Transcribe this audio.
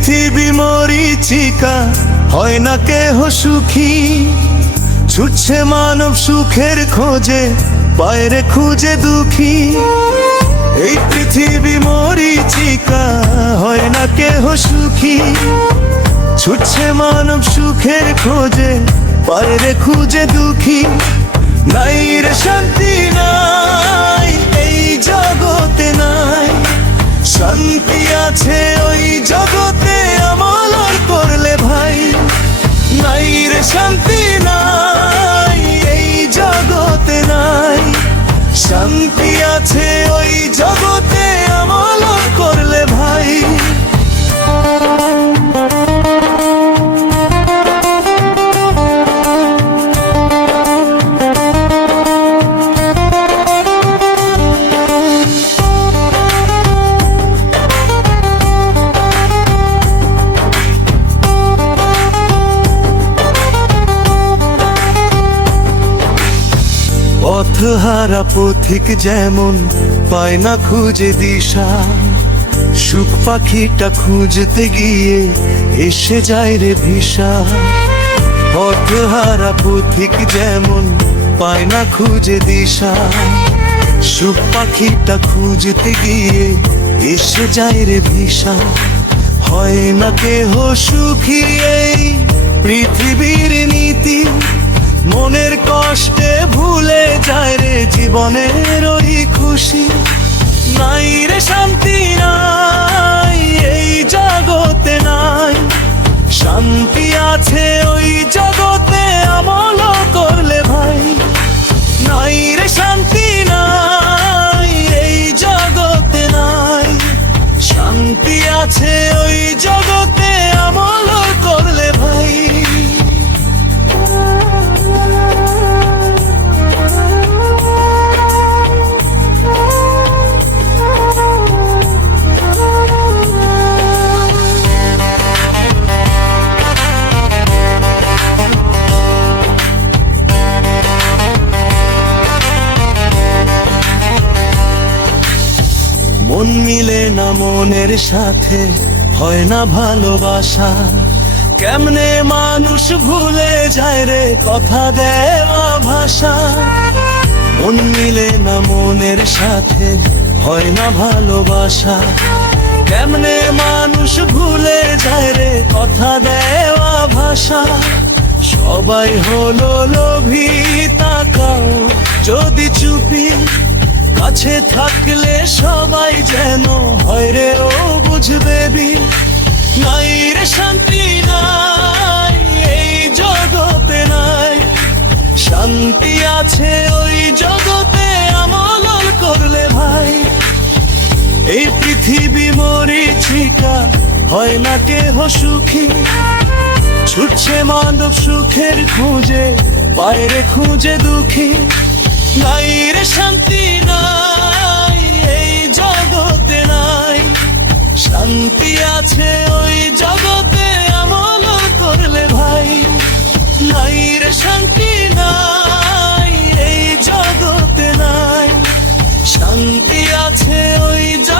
পৃথিবী মরিচিকা, হয় না কেহ সুখী? ছুটছে মানব সুখের খোঁজে, বাইরে খুঁজে দুঃখী। এই পৃথিবী মরিচিকা, হয় না কেহ সুখী? ছুটছে মানব সুখের খোঁজে, বাইরে খুঁজে দুঃখী। নাই রে শান্তি, নাই এই জগতে নাই। শান্তি আছে ওই জগতে শান্তি আছে ওই জগতে। পথহারা পথিক যেমন পায় না খুঁজে দিশা। সুখ পাখিটা খুঁজতে গিয়ে এসে যায় রে ভিসা। পথহারা পথিক যেমন পায় না খুঁজে দিশা। সুখ পাখিটা খুঁজতে গিয়ে এসে যায় রে ভিসা। হয় না কেহ সুখী এই পৃথিবীর নীতি। মনের কষ্টে জীবনের ওই খুশি। নাই রে শান্তি নাই এই জগতে নাই। শান্তি আছে ওই জগতে। মন মিলে না মনের সাথে, হয় না ভালোবাসা। কেমনে মানুষ ভুলে যায় রে কথা দেওয়া ভাষা? মন মিলে না মনের সাথে, হয় না ভালোবাসা। কেমনে মানুষ ভুলে যায় রে কথা দেওয়া ভাষা? সবাই হলো লোভী তাকাও যদি চুপি কাছে থাকলে সবাই যেন হয় রে, ও বুঝবে নাই রে শান্তি নাই, এই জগতে নাই। শান্তি আছে ওই জগতে, আমল করলে ভাই। এই পৃথিবী মরিচিকা, হয় না কেহ সুখী। ছুটছে মানব সুখের খুঁজে, বাইরে খুঁজে দুঃখী। নাই রে শান্তি শান্তি আছে ওই যা